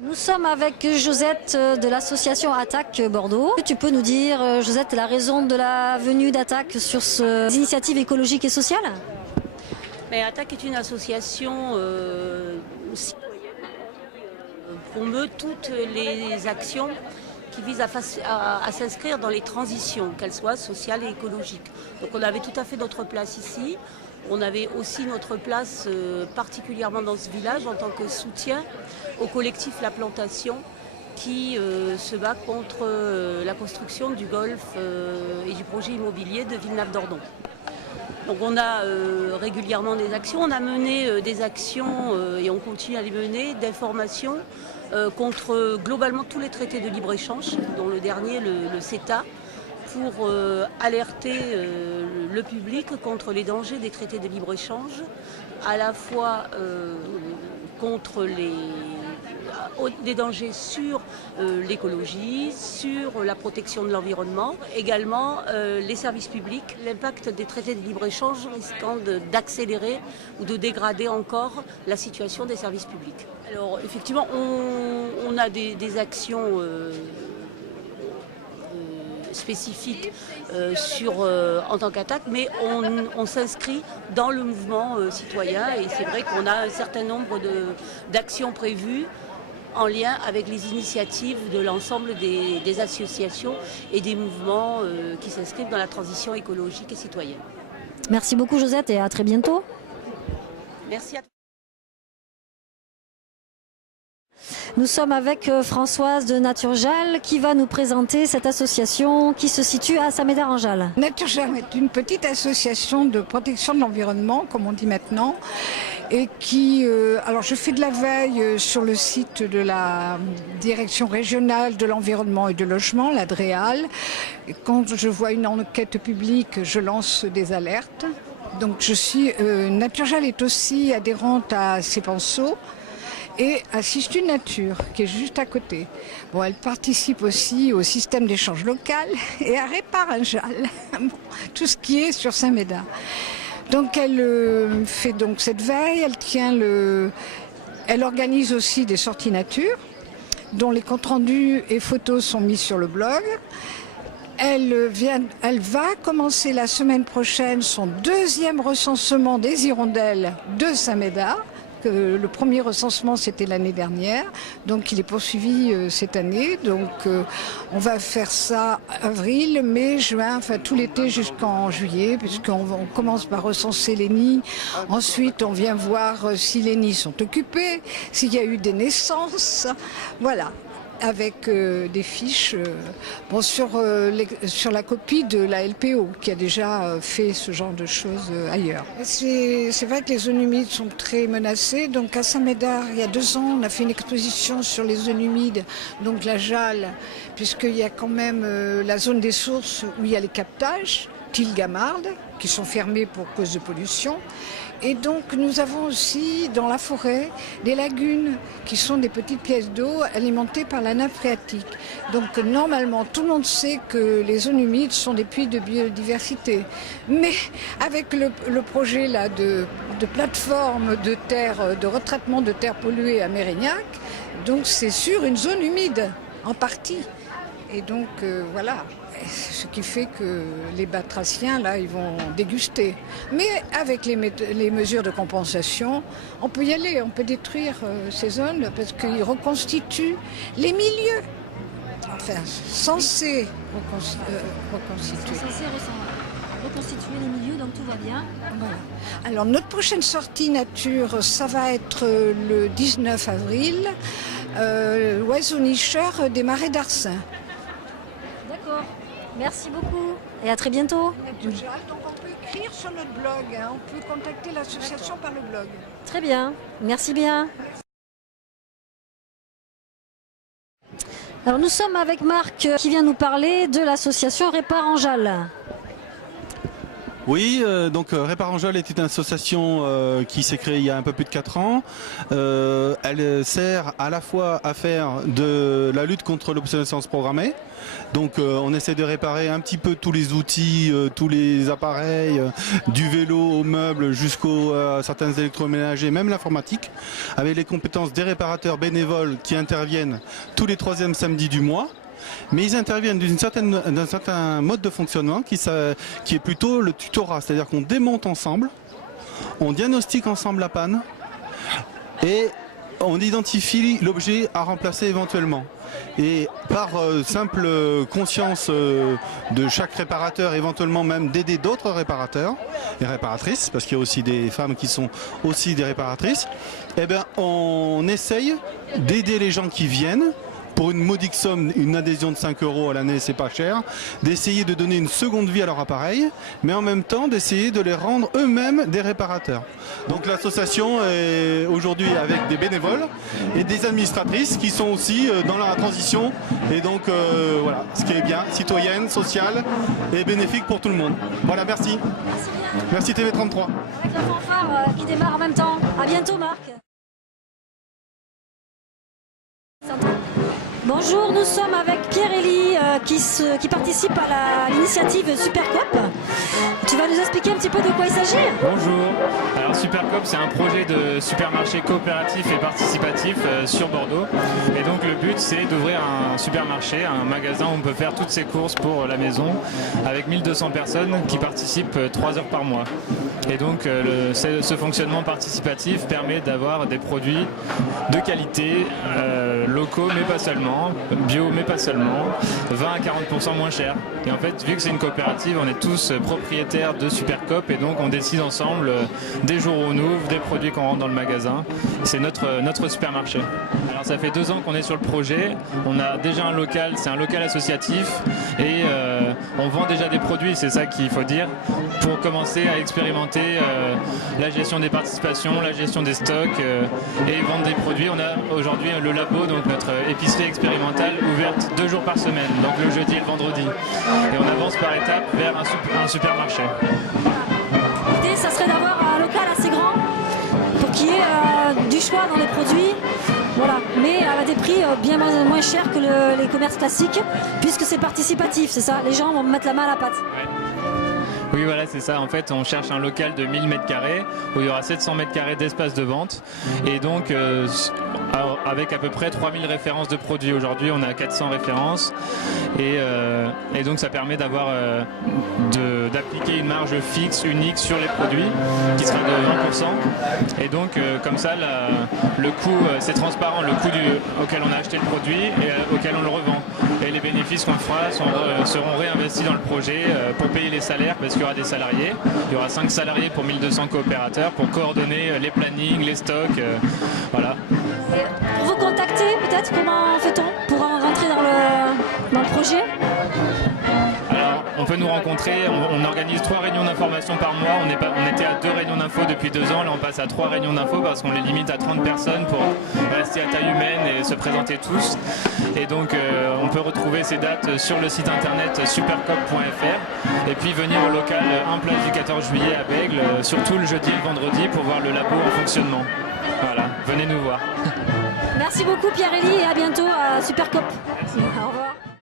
Nous sommes avec Josette de l'association Attaque Bordeaux. Tu peux nous dire, Josette, la raison de la venue d'Attaque sur ces initiatives écologiques et sociales? Mais Attaque est une association citoyenne qui promeut toutes les actions qui visent à s'inscrire dans les transitions, qu'elles soient sociales et écologiques. Donc on avait tout à fait notre place ici. On avait aussi notre place particulièrement dans ce village en tant que soutien au collectif La Plantation qui se bat contre la construction du golf et du projet immobilier de Villenave-d'Ordon. Donc on a régulièrement des actions, on a mené des actions et on continue à les mener d'information contre globalement tous les traités de libre-échange, dont le dernier, le CETA, pour alerter le public contre les dangers des traités de libre-échange, à la fois contre les dangers sur l'écologie, sur la protection de l'environnement, également les services publics, l'impact des traités de libre-échange risquant d'accélérer ou de dégrader encore la situation des services publics. Alors effectivement, on a des actions spécifiques en tant qu'Attaque, mais on s'inscrit dans le mouvement citoyen et c'est vrai qu'on a un certain nombre d'actions prévues en lien avec les initiatives de l'ensemble des associations et des mouvements qui s'inscrivent dans la transition écologique et citoyenne. Merci beaucoup Josette et à très bientôt. Merci à toi. Nous sommes avec Françoise de Naturjal qui va nous présenter cette association qui se situe à Saint-Médard-en-Jalles. Naturjal est une petite association de protection de l'environnement, comme on dit maintenant, et qui, alors je fais de la veille sur le site de la Direction régionale de l'environnement et du logement, la DREAL. Et quand je vois une enquête publique, je lance des alertes. Donc Naturjal est aussi adhérente à Cepenso et à Sistu Nature, qui est juste à côté. Bon, elle participe aussi au système d'échange local et à Réparinjal, tout ce qui est sur Saint-Médard. Donc elle fait donc cette veille, elle organise aussi des sorties nature, dont les comptes rendus et photos sont mis sur le blog. Elle va commencer la semaine prochaine son deuxième recensement des hirondelles de Saint-Médard. Le premier recensement c'était l'année dernière, donc il est poursuivi cette année. Donc on va faire ça avril, mai, juin, enfin tout l'été jusqu'en juillet, puisqu'on commence par recenser les nids. Ensuite on vient voir si les nids sont occupés, s'il y a eu des naissances, voilà. Avec des fiches sur la copie de la LPO qui a déjà fait ce genre de choses ailleurs. C'est vrai que les zones humides sont très menacées. Donc à Saint-Médard, il y a 2 ans, on a fait une exposition sur les zones humides, donc la Jalle, puisqu'il y a quand même la zone des sources où il y a les captages, Tilgamarde, qui sont fermés pour cause de pollution. Et donc nous avons aussi dans la forêt des lagunes qui sont des petites pièces d'eau alimentées par la nappe phréatique. Donc normalement tout le monde sait que les zones humides sont des puits de biodiversité. Mais avec le projet là de plateforme de terre, de retraitement de terre polluée à Mérignac, donc c'est sur une zone humide en partie. Et donc voilà, ce qui fait que les batraciens, là, ils vont déguster. Mais avec les mesures de compensation, on peut y aller, on peut détruire ces zones parce qu'ils reconstituent les milieux. Enfin, censés reconstituer. Censés reconstituer les milieux, donc tout va bien. Voilà. Alors notre prochaine sortie nature, ça va être le 19 avril, l'oiseau nicheur des marais d'Arcin. D'accord. Merci beaucoup et à très bientôt. Donc on peut écrire sur notre blog, hein. On peut contacter l'association par le blog. Très bien, merci bien. Alors nous sommes avec Marc qui vient nous parler de l'association Réparinjal. Oui, donc Réparangeol est une association qui s'est créée il y a un peu plus de 4 ans. Elle sert à la fois à faire de la lutte contre l'obsolescence programmée. Donc on essaie de réparer un petit peu tous les outils, tous les appareils, du vélo aux meubles jusqu'aux certains électroménagers, même l'informatique, avec les compétences des réparateurs bénévoles qui interviennent tous les 3e samedis du mois. Mais ils interviennent d'un certain mode de fonctionnement qui est plutôt le tutorat, c'est-à-dire qu'on démonte ensemble, on diagnostique ensemble la panne et on identifie l'objet à remplacer éventuellement. Et par simple conscience de chaque réparateur, éventuellement même d'aider d'autres réparateurs et réparatrices, parce qu'il y a aussi des femmes qui sont aussi des réparatrices, eh bien, on essaye d'aider les gens qui viennent. Pour une modique somme, une adhésion de 5 € à l'année, c'est pas cher, d'essayer de donner une seconde vie à leur appareil, mais en même temps d'essayer de les rendre eux-mêmes des réparateurs. Donc l'association est aujourd'hui avec des bénévoles et des administratrices qui sont aussi dans la transition. Et donc voilà, ce qui est bien, citoyenne, sociale et bénéfique pour tout le monde. Voilà, merci. Merci TV33. Avec la fanfare qui démarre en même temps. À bientôt Marc. Bonjour, nous sommes avec Pierre-Élie qui participe à l'initiative Supercoop. Tu vas nous expliquer un petit peu de quoi il s'agit? Bonjour. Alors Supercoop, c'est un projet de supermarché coopératif et participatif sur Bordeaux. Et donc le but, c'est d'ouvrir un supermarché, un magasin où on peut faire toutes ses courses pour la maison avec 1200 personnes qui participent 3 heures par mois. Et donc ce fonctionnement participatif permet d'avoir des produits de qualité, locaux mais pas seulement, bio mais pas seulement, 20 à 40% moins cher. Et en fait, vu que c'est une coopérative, on est tous propriétaires de Supercoop et donc on décide ensemble des jours où on ouvre, des produits qu'on rentre dans le magasin. C'est notre supermarché. Alors ça fait 2 ans qu'on est sur le projet, on a déjà un local, c'est un local associatif et on vend déjà des produits, c'est ça qu'il faut dire, pour commencer à expérimenter la gestion des participations, la gestion des stocks et vendre des produits. On a aujourd'hui le labo, donc notre épicerie expérimentale ouverte 2 jours par semaine, donc le jeudi et le vendredi. Et on avance par étapes vers un supermarché. L'idée, ça serait d'avoir un local assez grand pour qu'il y ait du choix dans les produits. Voilà, mais à des prix bien moins chers que les commerces classiques, puisque c'est participatif, c'est ça. Les gens vont mettre la main à la pâte. Ouais. Oui, voilà, c'est ça. En fait, on cherche un local de 1000 m² où il y aura 700 m² d'espace de vente. Et donc, avec à peu près 3000 références de produits. Aujourd'hui, on a 400 références. Et donc, ça permet d'appliquer une marge fixe, unique sur les produits, qui sera de 20%. Et donc, comme ça, le coût, c'est transparent, le coût auquel on a acheté le produit et auquel on le revend. Et les bénéfices qu'on fera seront réinvestis dans le projet pour payer les salaires, parce qu'il y aura des salariés. Il y aura 5 salariés pour 1200 coopérateurs pour coordonner les plannings, les stocks. Voilà. Pour vous contacter, peut-être, comment fait-on pour rentrer dans le projet? Alors, on peut nous rencontrer, on organise 3 réunions d'information par mois. On était à 2 réunions d'info depuis 2 ans, là on passe à 3 réunions d'info parce qu'on les limite à 30 personnes pour rester à taille humaine et se présenter tous. Et donc on peut retrouver ces dates sur le site internet supercoop.fr et puis venir au local 1 place du 14 juillet à Bègles, surtout le jeudi et le vendredi pour voir le labo en fonctionnement. Voilà, venez nous voir. Merci beaucoup Pierre-Élie et à bientôt à Supercoop. Au revoir.